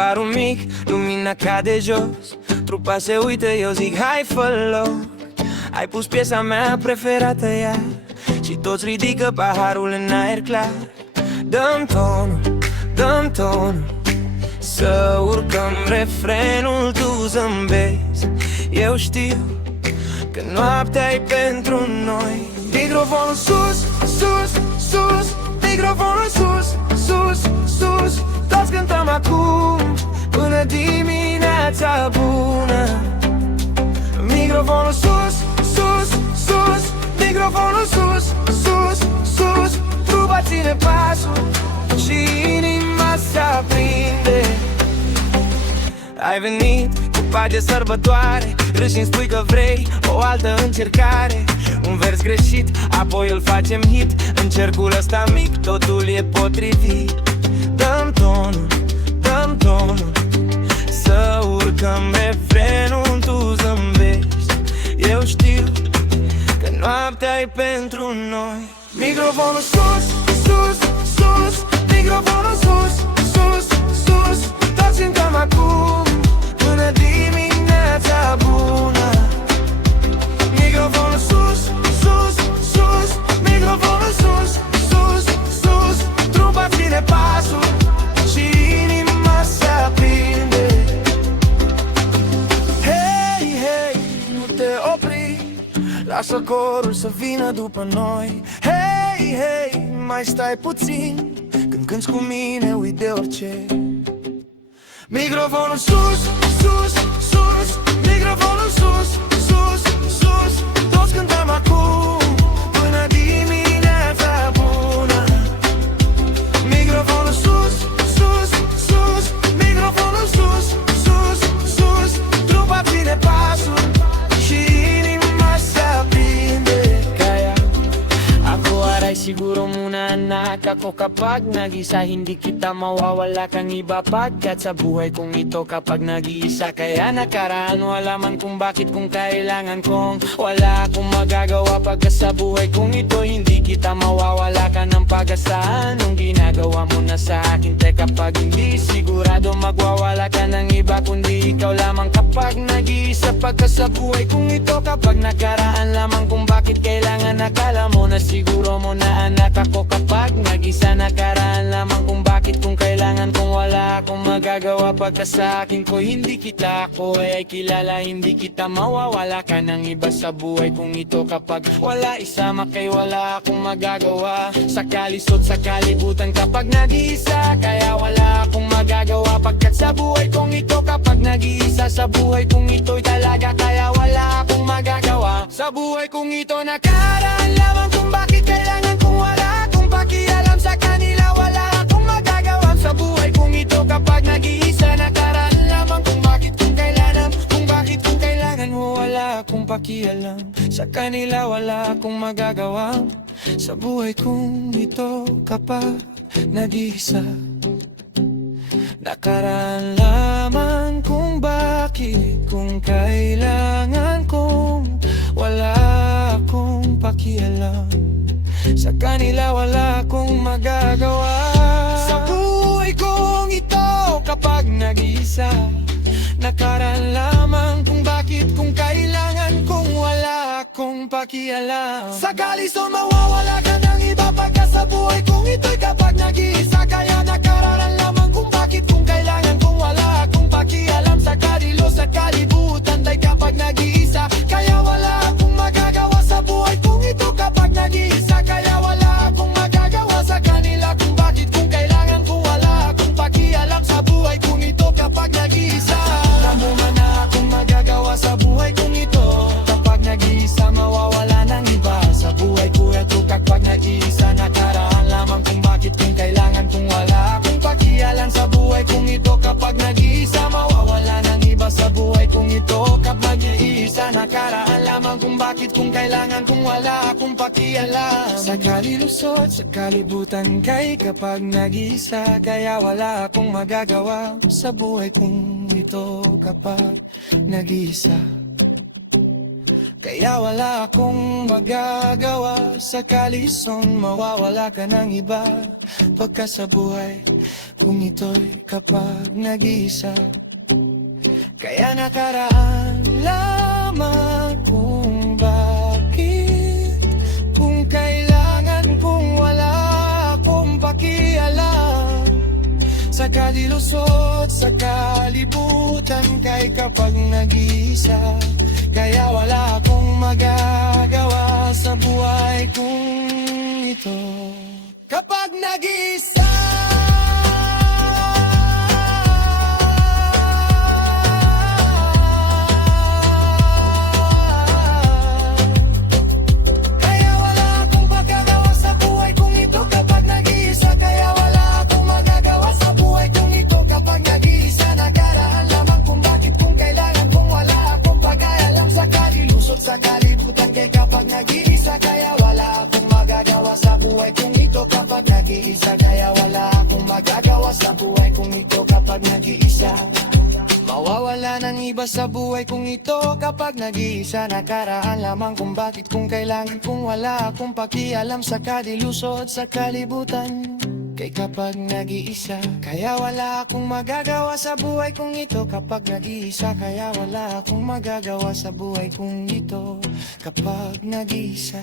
barul mic, lumina cade jos, trupa se uită, eu zic hai fă loc. Ai pus piesa mea preferată iar și toți ridică paharul în aer clar. Dăm tonul, să urcăm refrenul, tu zâmbezi. Eu știu că noaptea-i pentru noi. Microfonul sus, sus, sus, microfonul sus, sus, sus. Toți cântăm acum până dimineața bună. Microfonul sus, sus, sus, microfonul sus, sus, sus. Trupa ține pasul și inima se aprinde. Ai venit cu pace sărbătoare, râși și-mi spui că vrei o altă încercare. Un vers greșit, apoi îl facem hit. În cercul ăsta mic totul e potrivit. Dăm tonul, să urcăm refrenul, tu zâmbești. Eu știu că noaptea-i pentru noi. Microfonul sus, sus, sus, microfonul sus, sus, sus. Toți cântăm acum până dimineața bună. Microfonul sus, sus, sus, microfonul sus, sus, sus. Trupa ține pasul și inima se aprinde. Hei, hei, nu te opri, lasă corul să vină după noi. Hei, hei, mai stai puțin, când cânti cu mine uit de orice. Microfonul sus, sus, sus, microfonul sus, sus, sus. Toți cântăm acum până dimineața bună. Microfonul sus, sus, sus, microfonul sus, sus, sus. Trupa ține pasul și inima se aprinde. Kaya ako aray siguro muna anak. Ako kapag nag-isa hindi kita mawawala kang iba pagkat sa buhay kong ito kapag nag-iisa. Kaya nakaraan wala man kung bakit kung kailangan kong wala akong magagawa pagka sa buhay kong ito hindi kita mawawala ka ng pag-asa. Anong ginagawa mo na sa akin? Teka pag hindi sigurado magwawala ka ng iba kundi ikaw lamang kapag nag-iisa pagka sa buhay kong ito. Kapag nakaraan lamang kung bakit kailangan akala mo na siguro mo na anak. Ako kapag nag-isa nakaraan lamang kung bakit kung kailangan kung wala akong magagawa pagka sa akin ko hindi kita ako ay kilala hindi kita mawawala ka ng iba sa buhay kong ito. Kapag wala isama kay wala akong magagawa sa kalisod sa kalibutan kapag nag-iisa. Kaya wala akong magagawa pagkat sa buhay kong ito kapag nag-iisa sa buhay kong ito'y talaga. Kaya wala akong magagawa sa buhay kong ito. Nakaraan lamang kung bakit kailangan kung wala akong pakialam sa kanila. Wala akong magagawa sa buhay kong ito kapag nag-iisa. Nakaraan lamang kung bakit kung kailangan kung bakit kung kailangan mo. Wala akong pakialam sa kanila. Wala akong magagawa sa buhay kong ito kapag nag-iisa. Nakaraan lamang kung bakit kung kailangan kong wala akong pakialam sa kanila. Wala akong magagawa sa buhay kong ito kapag nag-iisa. Nakaraan lamang kung bakit kung kailangan kong wala akong pakialam sa kalisod mawawala ka ng iba pagka sa buhay kong ito'y kapag nag-iisa. Kaya nakaraan lamang kung bakit kung kailangan kong wala akong pakialam sa kadilo sa kalibutan day kapag nag-iisa. Kaya wala akong magagawa sa buhay kong ito kapag nag-iisa. Kaya wala akong magagawa sa kanila kung bakit kung kailangan kung wala akong pakialam sa buhay kong ito kapag nag-iisa. Alam mo man na akong magagawa sa buhay kong ito kapag nag-iisa. Mawawala ng iba sa buhay ko ito kapag nag-iisa. Nakaraan lamang kung bakit kung kailangan kung wala akong pakialam sa buhay kong ito kapag nag-iisa. Mawawala ng iba sa buhay kong ito kapag nag-iisa. Nakaraan lamang kung bakit kung kailangan kung wala akong pakialam sa kalilusot sa kalibutan kay kapag nag-iisa. Kaya wala akong magagawa sa buhay kong ito kapag nag-iisa. Kaya wala akong magagawa. Sa kalison mawawala ka ng iba. Pagka sa buhay kung ito'y kapag nag-iisa. Kaya nakaraan lamang kung bakit, kung kailangan kung wala akong pakialam. Sa kalilusot, sa kalibutan, kay kapag nag-iisa. Kaya wala akong magagawa sa buhay kong ito. Kapag nag-iisa. Kaya wala akong magagawa sa buhay kong ito kapag nag-iisa. Kaya wala akong magagawa sa buhay kong ito kapag nag-iisa. Nakaraan lamang kung bakit, kung kailangan, kung wala akong pag-aalam. Sa kalilusot, sa kalibutan, kay kapag nag-iisa. Kaya wala akong magagawa sa buhay kong ito kapag nag-iisa. Kaya wala akong magagawa sa buhay kong ito kapag nag-iisa. Mawawala ng iba sa buhay kong ito kapag nag-iisa. Nakaraan lamang kung bakit, kung kailangan, kung wala akong pakialam. Sa kalilusot, sa kalibutan, kay kapag nag-iisa. Kaya wala akong magagawa sa buhay kong ito kapag nag-iisa. Kaya wala akong magagawa sa buhay kong ito kapag nag-iisa.